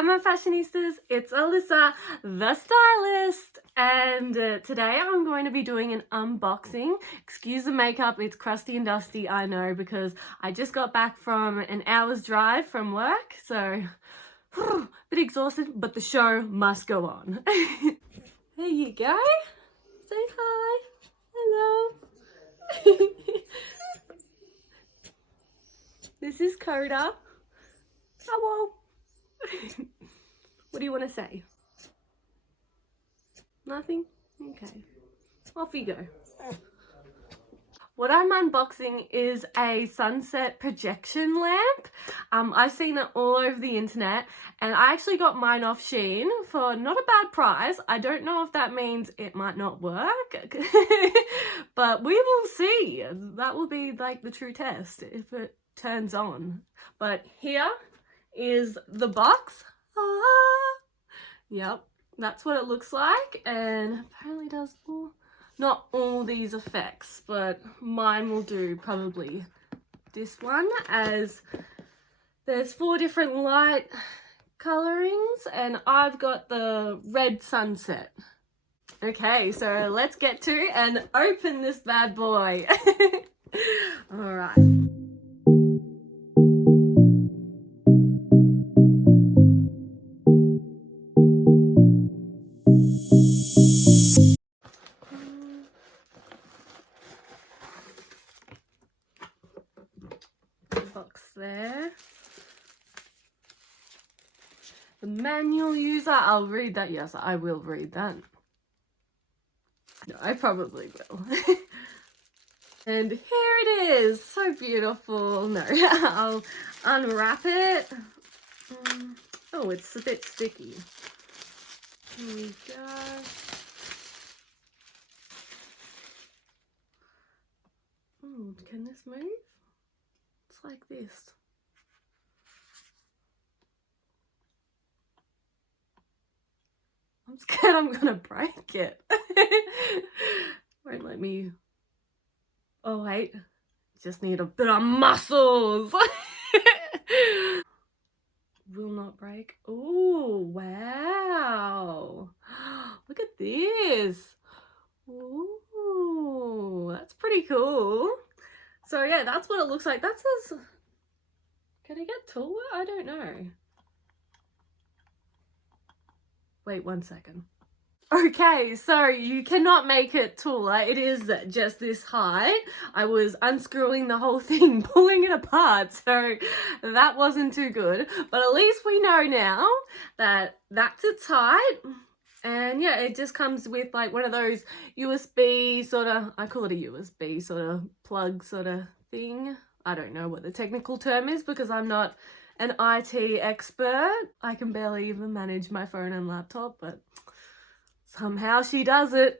Hi my fashionistas, it's Alyssa, the stylist, and today I'm going to be doing an unboxing. Excuse the makeup, it's crusty and dusty, I know, because I just got back from an hour's drive from work, so a bit exhausted, but the show must go on. There you go. Say hi. Hello. This is Coda. Hello. What do you want to say? Nothing? Okay. Off you go. What I'm unboxing is a sunset projection lamp. I've seen it all over the internet and I actually got mine off Shein for not a bad price. I don't know if that means it might not work, but we will see. That will be like the true test if it turns on. But here is the box. Yep, that's what it looks like, and apparently does not all these effects, but mine will do probably this one, as there's 4 different light colorings and I've got the red sunset. Okay, so let's get to and open this bad boy. All right. Box there. The manual user, I'll read that. Yes, I will read that. No, I probably will. And here it is. So beautiful. No, I'll unwrap it. Oh, it's a bit sticky. Here we go. Oh, can this move? It's like this. I'm scared I'm gonna break it. Won't let me. Oh wait, just need a bit of muscles. Will not break. Oh wow, look at this. Ooh, that's pretty cool. So yeah, that's what it looks like. That says, can I get taller? I don't know. Wait 1 second. Okay, so you cannot make it taller. It is just this height. I was unscrewing the whole thing, pulling it apart, so that wasn't too good. But at least we know now that that's its height. And yeah, it just comes with like one of those USB sort of, I call it a USB sort of plug sort of thing. I don't know what the technical term is because I'm not an IT expert. I can barely even manage my phone and laptop, but somehow she does it.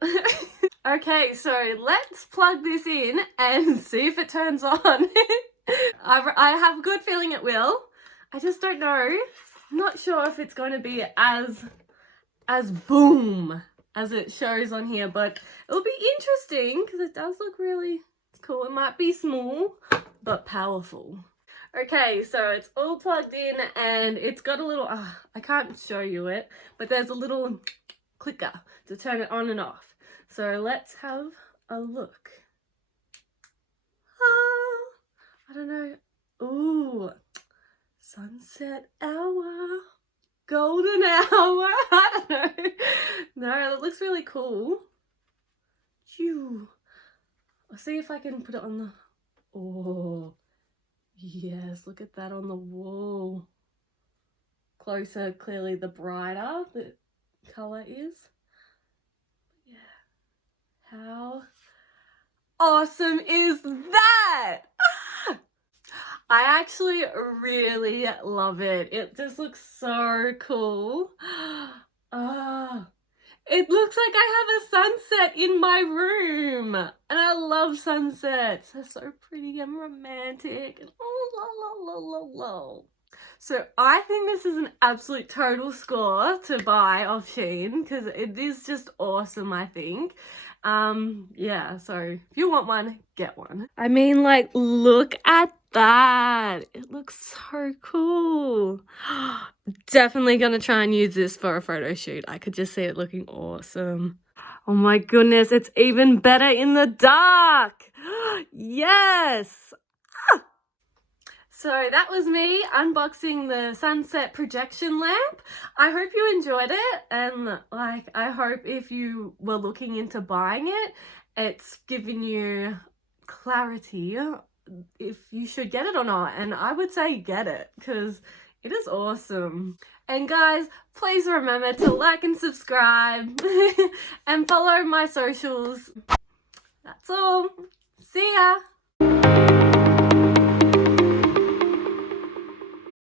Okay, so let's plug this in and see if it turns on. I have a good feeling it will. I just don't know. I'm not sure if it's going to be as boom as it shows on here, but it'll be interesting because it does look really cool. It might be small, but powerful. Okay, so it's all plugged in and it's got a little, I can't show you it, but there's a little clicker to turn it on and off. So let's have a look. I don't know. Ooh, sunset hour. Golden hour. I don't know. No, it looks really cool. Phew. I'll see if I can put it on the. Oh, yes. Look at that on the wall. Closer, clearly, the brighter the color is. Yeah. How awesome is that? I actually really love it. It just looks so cool. It looks like I have a sunset in my room. And I love sunsets. They're so pretty and romantic. And So I think this is an absolute total score to buy off Shein because it is just awesome, I think. Yeah, so if you want one, get one. I mean, like, look at that. It looks so cool. Definitely gonna try and use this for a photo shoot. I could just see it looking awesome. Oh my goodness, it's even better in the dark. Yes. So that was me unboxing the sunset projection lamp. I hope you enjoyed it, and like I hope if you were looking into buying it, it's giving you clarity if you should get it or not. And I would say get it because it is awesome. And guys, please remember to like and subscribe and follow my socials. That's all. See ya.